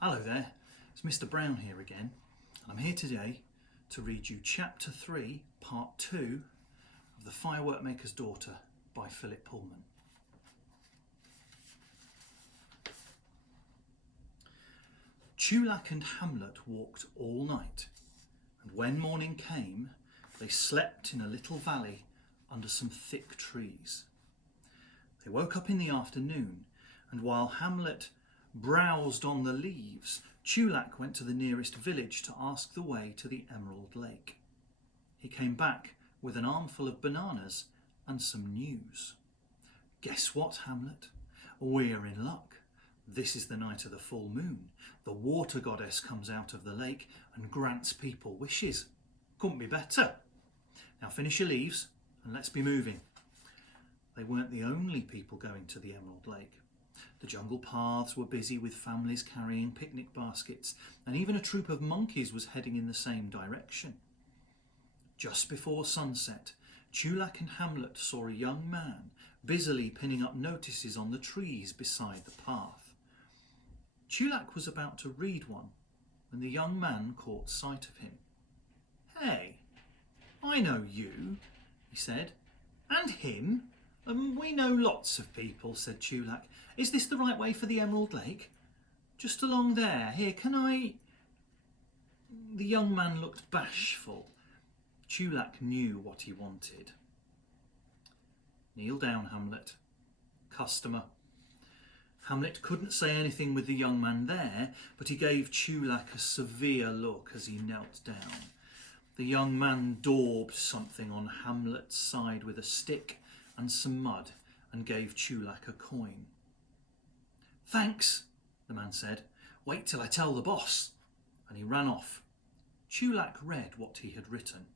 Hello there, it's Mr. Brown here again, and I'm here today to read you Chapter 3, Part 2 of The Firework Maker's Daughter by Philip Pullman. Chulac and Hamlet walked all night, and when morning came, they slept in a little valley under some thick trees. They woke up in the afternoon, and while Hamlet browsed on the leaves, Chulac went to the nearest village to ask the way to the Emerald Lake. He came back with an armful of bananas and some news. Guess what, Hamlet? We're in luck. This is the night of the full moon. The water goddess comes out of the lake and grants people wishes. Couldn't be better. Now finish your leaves and let's be moving. They weren't the only people going to the Emerald Lake. The jungle paths were busy with families carrying picnic baskets, and even a troop of monkeys was heading in the same direction. Just before sunset, Chulac and Hamlet saw a young man busily pinning up notices on the trees beside the path. Chulac was about to read one when the young man caught sight of him. "Hey, I know you," he said. "And him? We know lots of people," said Chulac. "Is this the right way for the Emerald Lake?" "Just along there. Here, can I—" The young man looked bashful. Chulac knew what he wanted. "Kneel down, Hamlet. Customer." Hamlet couldn't say anything with the young man there, but he gave Chulac a severe look as he knelt down. The young man daubed something on Hamlet's side with a stick and some mud and gave Chulac a coin. "Thanks," the man said. "Wait till I tell the boss." And he ran off. Chulac read what he had written.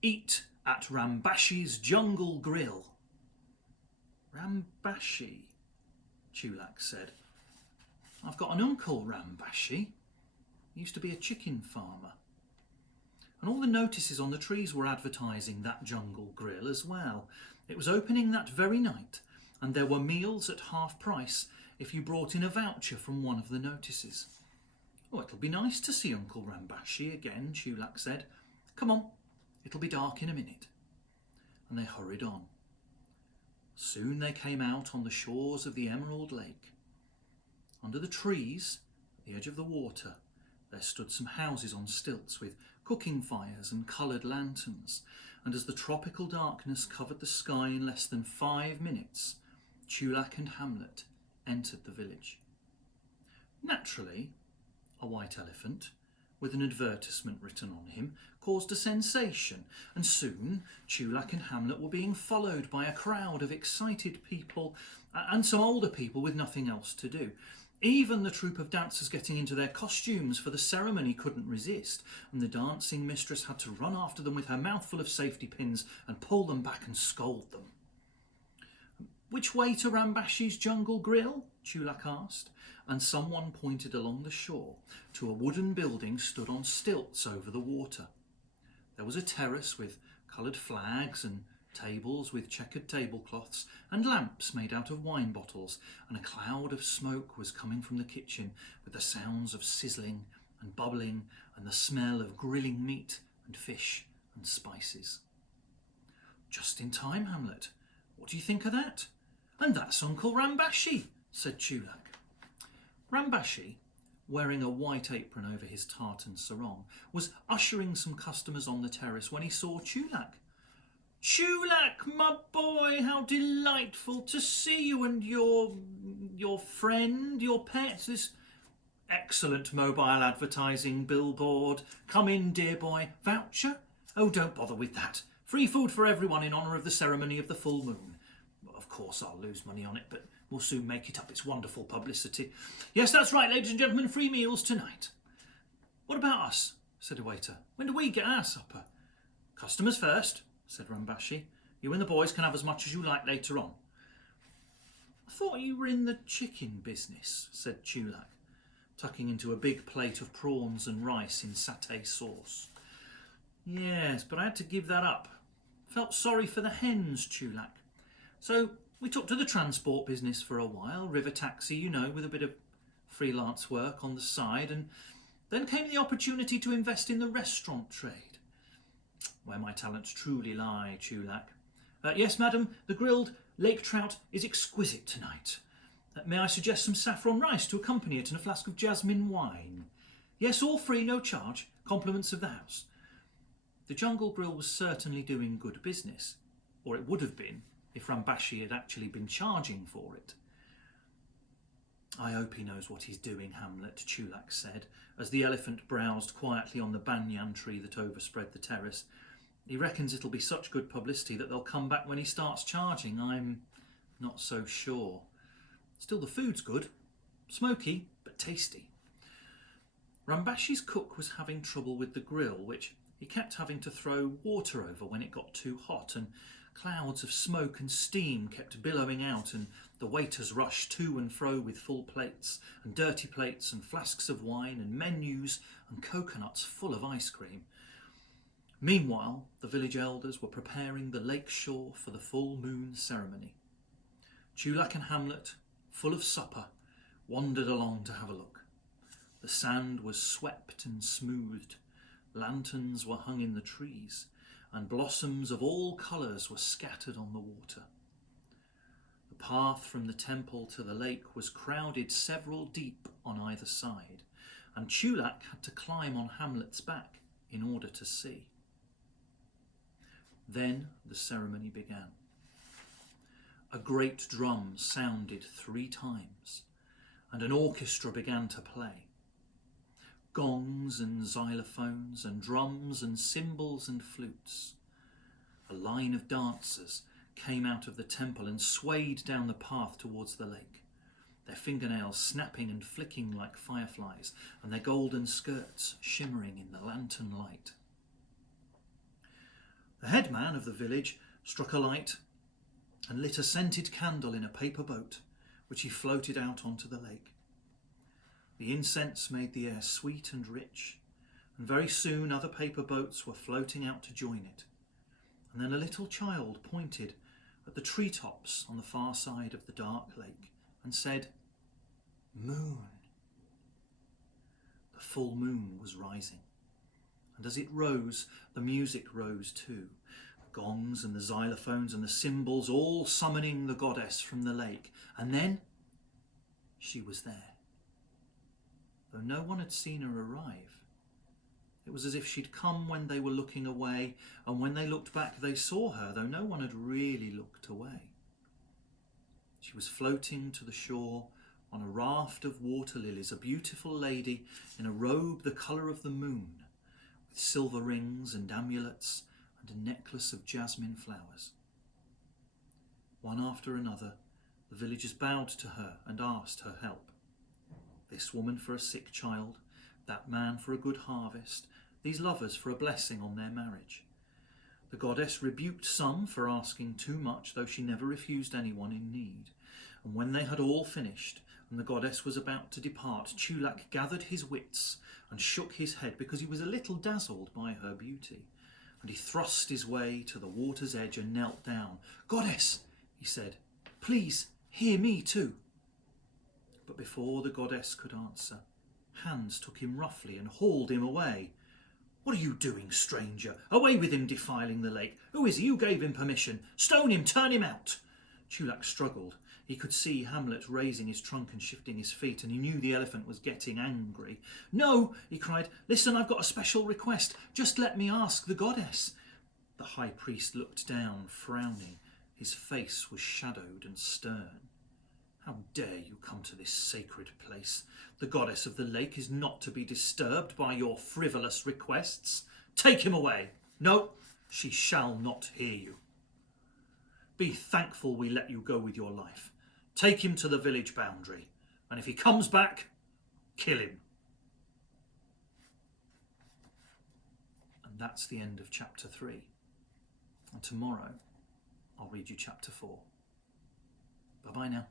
"Eat at Rambashi's Jungle Grill." "Rambashi," Chulac said. "I've got an uncle Rambashi. He used to be a chicken farmer." And all the notices on the trees were advertising that jungle grill as well. It was opening that very night, and there were meals at half price if you brought in a voucher from one of the notices. "Oh, it'll be nice to see Uncle Rambashi again," Chulac said. "Come on, it'll be dark in a minute." And they hurried on. Soon they came out on the shores of the Emerald Lake. Under the trees, at the edge of the water, there stood some houses on stilts with cooking fires and coloured lanterns, and as the tropical darkness covered the sky in less than 5 minutes, Chulac and Hamlet entered the village. Naturally, a white elephant, with an advertisement written on him, caused a sensation, and soon Chulac and Hamlet were being followed by a crowd of excited people and some older people with nothing else to do. Even the troop of dancers getting into their costumes for the ceremony couldn't resist, and the dancing mistress had to run after them with her mouth full of safety pins and pull them back and scold them. "Which way to Rambashi's Jungle Grill?" Chulac asked, and someone pointed along the shore to a wooden building stood on stilts over the water. There was a terrace with coloured flags and tables with checkered tablecloths and lamps made out of wine bottles, and a cloud of smoke was coming from the kitchen with the sounds of sizzling and bubbling and the smell of grilling meat and fish and spices. "Just in time, Hamlet. What do you think of that?" "And that's Uncle Rambashi," said Chulac. Rambashi, wearing a white apron over his tartan sarong, was ushering some customers on the terrace when he saw Chulac. "Chulac, my boy, how delightful to see you and your friend, your pet. This excellent mobile advertising billboard. Come in, dear boy. Voucher? Oh, don't bother with that. Free food for everyone in honour of the ceremony of the full moon. Of course, I'll lose money on it, but we'll soon make it up. It's wonderful publicity. Yes, that's right, ladies and gentlemen, free meals tonight." "What about us?" said a waiter. "When do we get our supper?" "Customers first," said Rambashi. "You and the boys can have as much as you like later on." "I thought you were in the chicken business," said Chulac, tucking into a big plate of prawns and rice in satay sauce. "Yes, but I had to give that up. Felt sorry for the hens, Chulac. So we took to the transport business for a while, river taxi, you know, with a bit of freelance work on the side, and then came the opportunity to invest in the restaurant trade, where my talents truly lie, Chulak. Yes, madam, the grilled lake trout is exquisite tonight. May I suggest some saffron rice to accompany it and a flask of jasmine wine? Yes, all free, no charge. Compliments of the house. The Jungle Grill was certainly doing good business, or it would have been if Rambashi had actually been charging for it. I hope he knows what he's doing, Hamlet, Chulak said, as the elephant browsed quietly on the banyan tree that overspread the terrace. He reckons it'll be such good publicity that they'll come back when he starts charging. I'm not so sure. Still, the food's good. Smoky, but tasty. Rambashi's cook was having trouble with the grill, which he kept having to throw water over when it got too hot, and clouds of smoke and steam kept billowing out, and the waiters rushed to and fro with full plates and dirty plates and flasks of wine and menus and coconuts full of ice cream. Meanwhile, the village elders were preparing the lake shore for the full moon ceremony. Chulak and Hamlet, full of supper, wandered along to have a look. The sand was swept and smoothed, lanterns were hung in the trees, and blossoms of all colours were scattered on the water. The path from the temple to the lake was crowded several deep on either side, and Chulak had to climb on Hamlet's back in order to see. Then the ceremony began. A great drum sounded 3 times, and an orchestra began to play. Gongs and xylophones and drums and cymbals and flutes. A line of dancers came out of the temple and swayed down the path towards the lake, their fingernails snapping and flicking like fireflies, and their golden skirts shimmering in the lantern light. The headman of the village struck a light and lit a scented candle in a paper boat, which he floated out onto the lake. The incense made the air sweet and rich, and very soon other paper boats were floating out to join it. And then a little child pointed at the treetops on the far side of the dark lake and said, "Moon." The full moon was rising, and as it rose, the music rose too. The gongs and the xylophones and the cymbals all summoning the goddess from the lake. And then she was there. Though no one had seen her arrive, it was as if she'd come when they were looking away, and when they looked back they saw her, though no one had really looked away. She was floating to the shore on a raft of water lilies, a beautiful lady in a robe the colour of the moon, with silver rings and amulets and a necklace of jasmine flowers. One after another, the villagers bowed to her and asked her help. This woman for a sick child, that man for a good harvest, these lovers for a blessing on their marriage. The goddess rebuked some for asking too much, though she never refused anyone in need. And when they had all finished, and the goddess was about to depart, Chulak gathered his wits and shook his head, because he was a little dazzled by her beauty. And he thrust his way to the water's edge and knelt down. "Goddess," he said, "please hear me too." But before the goddess could answer, hands took him roughly and hauled him away. "What are you doing, stranger? Away with him defiling the lake. Who is he? Who gave him permission? Stone him, turn him out." Chulak struggled. He could see Hamlet raising his trunk and shifting his feet, and he knew the elephant was getting angry. "No," he cried. "Listen, I've got a special request. Just let me ask the goddess." The high priest looked down, frowning. His face was shadowed and stern. "How dare you come to this sacred place? The goddess of the lake is not to be disturbed by your frivolous requests. Take him away." "No, she shall not hear you." "Be thankful we let you go with your life. Take him to the village boundary, and if he comes back, kill him." And that's the end of chapter 3. And tomorrow, I'll read you chapter 4. Bye-bye now.